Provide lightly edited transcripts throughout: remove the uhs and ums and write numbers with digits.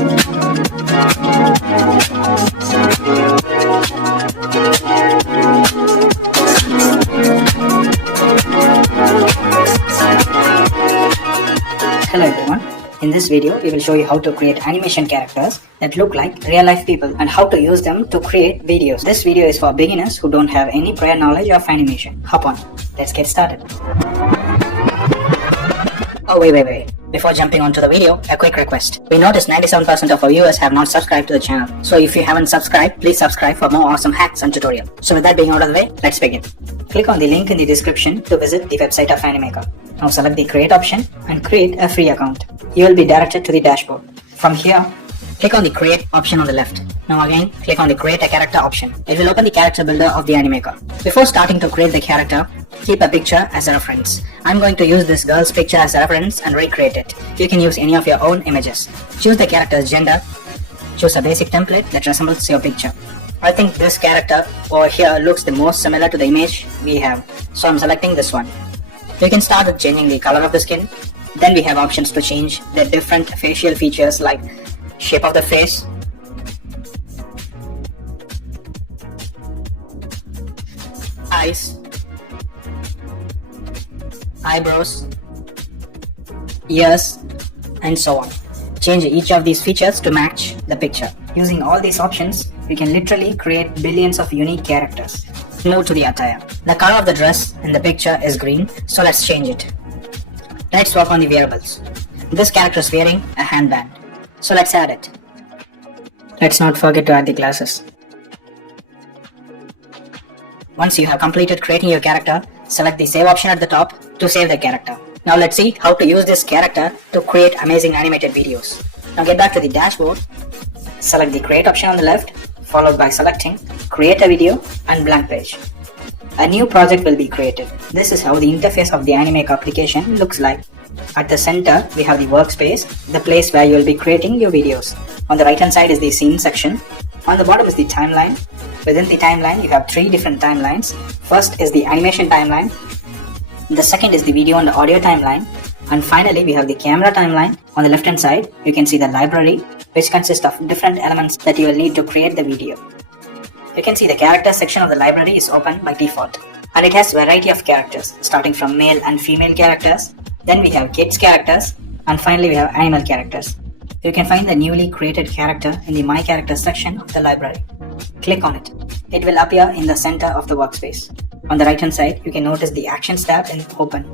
Hello everyone. In this video, we will show you how to create animation characters that look like real life people and how to use them to create videos. This video is for beginners who don't have any prior knowledge of animation. Hop on, let's get started. Oh wait. Before jumping onto the video, a quick request. We noticed 97% of our viewers have not subscribed to the channel. So if you haven't subscribed, please subscribe for more awesome hacks and tutorials. So with that being out of the way, let's begin. Click on the link in the description to visit the website of Animaker. Now select the create option and create a free account. You will be directed to the dashboard. From here, click on the create option on the left. Now again, click on the create a character option. It will open the character builder of the Animaker. Before starting to create the character, keep a picture as a reference. I'm going to use this girl's picture as a reference and recreate it. You can use any of your own images. Choose the character's gender. Choose a basic template that resembles your picture. I think this character over here looks the most similar to the image we have. So I'm selecting this one. You can start with changing the color of the skin. Then we have options to change the different facial features like shape of the face, eyes, eyebrows, ears, and so on. Change each of these features to match the picture. Using all these options, we can literally create billions of unique characters. Move to the attire. The color of the dress in the picture is green, so let's change it. Let's work on the wearables. This character is wearing a handband, so let's add it. Let's not forget to add the glasses. Once you have completed creating your character, select the save option at the top to save the character. Now let's see how to use this character to create amazing animated videos. Now get back to the dashboard, select the create option on the left, followed by selecting create a video and blank page. A new project will be created. This is how the interface of the Animaker application looks like. At the center, we have the workspace, the place where you will be creating your videos. On the right hand side is the scene section. On the bottom is the timeline. Within the timeline, you have three different timelines. First is the animation timeline. The second is the video and audio timeline. And finally, we have the camera timeline. On the left hand side, you can see the library, which consists of different elements that you will need to create the video. You can see the character section of the library is open by default. And it has a variety of characters, starting from male and female characters. Then we have kids characters. And finally, we have animal characters. You can find the newly created character in the My Characters section of the library. Click on it. It will appear in the center of the workspace. On the right hand side, you can notice the Actions tab in Open.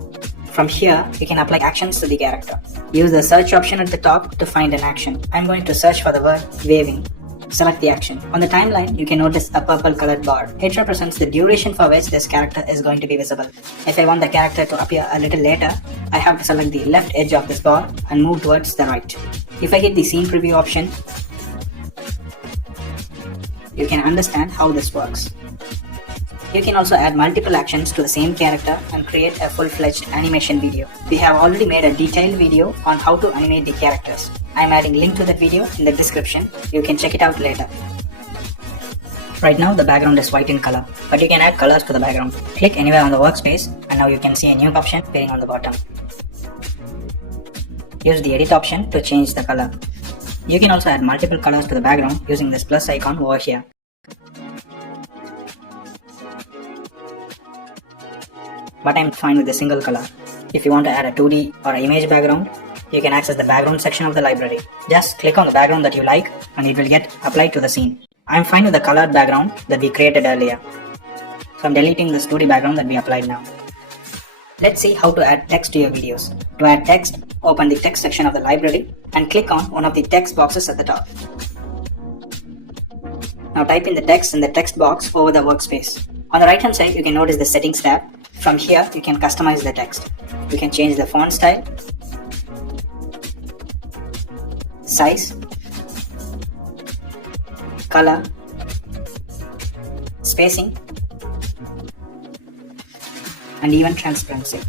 From here, you can apply actions to the character. Use the search option at the top to find an action. I'm going to search for the word waving. Select the action. On the timeline, you can notice a purple colored bar. It represents the duration for which this character is going to be visible. If I want the character to appear a little later, I have to select the left edge of this bar and move towards the right. If I hit the scene preview option, you can understand how this works. You can also add multiple actions to the same character and create a full-fledged animation video. We have already made a detailed video on how to animate the characters. I am adding link to that video in the description. You can check it out later. Right now the background is white in color, but you can add colors to the background. Click anywhere on the workspace and now you can see a new option appearing on the bottom. Use the edit option to change the color. You can also add multiple colors to the background using this plus icon over here. But I'm fine with a single color. If you want to add a 2D or an image background, you can access the background section of the library. Just click on the background that you like and it will get applied to the scene. I'm fine with the colored background that we created earlier. So I'm deleting this 2D background that we applied now. Let's see how to add text to your videos. To add text, open the text section of the library and click on one of the text boxes at the top. Now type in the text in the text box over the workspace. On the right hand side, you can notice the settings tab. From here, you can customize the text. You can change the font style, size, color, spacing, and even transparency.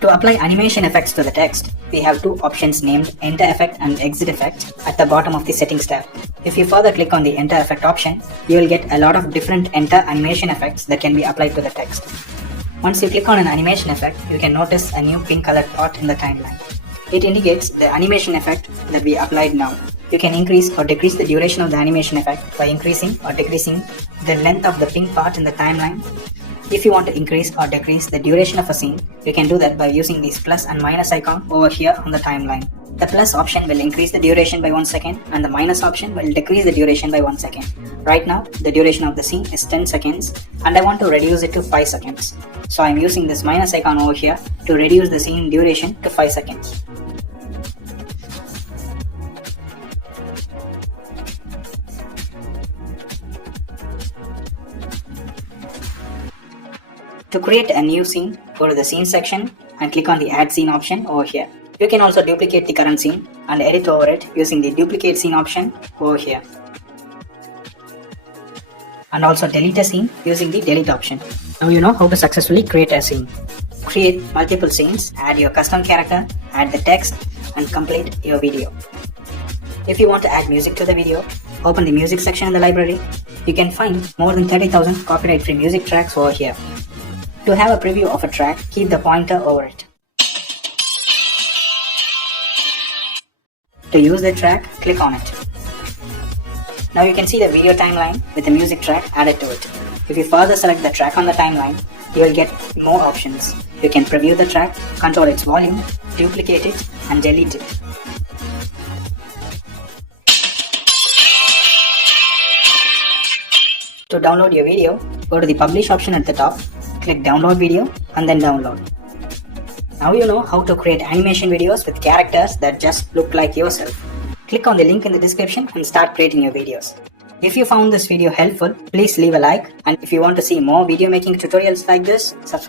To apply animation effects to the text, we have two options named Enter Effect and Exit Effect at the bottom of the Settings tab. If you further click on the Enter Effect option, you will get a lot of different Enter animation effects that can be applied to the text. Once you click on an animation effect, you can notice a new pink colored dot in the timeline. It indicates the animation effect that we applied now. You can increase or decrease the duration of the animation effect by increasing or decreasing the length of the pink part in the timeline. If you want to increase or decrease the duration of a scene, you can do that by using these plus and minus icon over here on the timeline. The plus option will increase the duration by 1 second and the minus option will decrease the duration by 1 second. Right now, the duration of the scene is 10 seconds and I want to reduce it to 5 seconds. So I am using this minus icon over here to reduce the scene duration to 5 seconds. To create a new scene, go to the scene section and click on the add scene option over here. You can also duplicate the current scene and edit over it using the duplicate scene option over here. And also delete a scene using the delete option. Now you know how to successfully create a scene. Create multiple scenes, add your custom character, add the text and complete your video. If you want to add music to the video, open the music section in the library. You can find more than 30,000 copyright-free music tracks over here. To have a preview of a track, keep the pointer over it. To use the track, click on it. Now you can see the video timeline with the music track added to it. If you further select the track on the timeline, you will get more options. You can preview the track, control its volume, duplicate it, and delete it. To download your video, go to the publish option at the top, click download video and then download. Now you know how to create animation videos with characters that just look like yourself. Click on the link in the description and start creating your videos. If you found this video helpful, please leave a like, and if you want to see more video making tutorials like this, subscribe.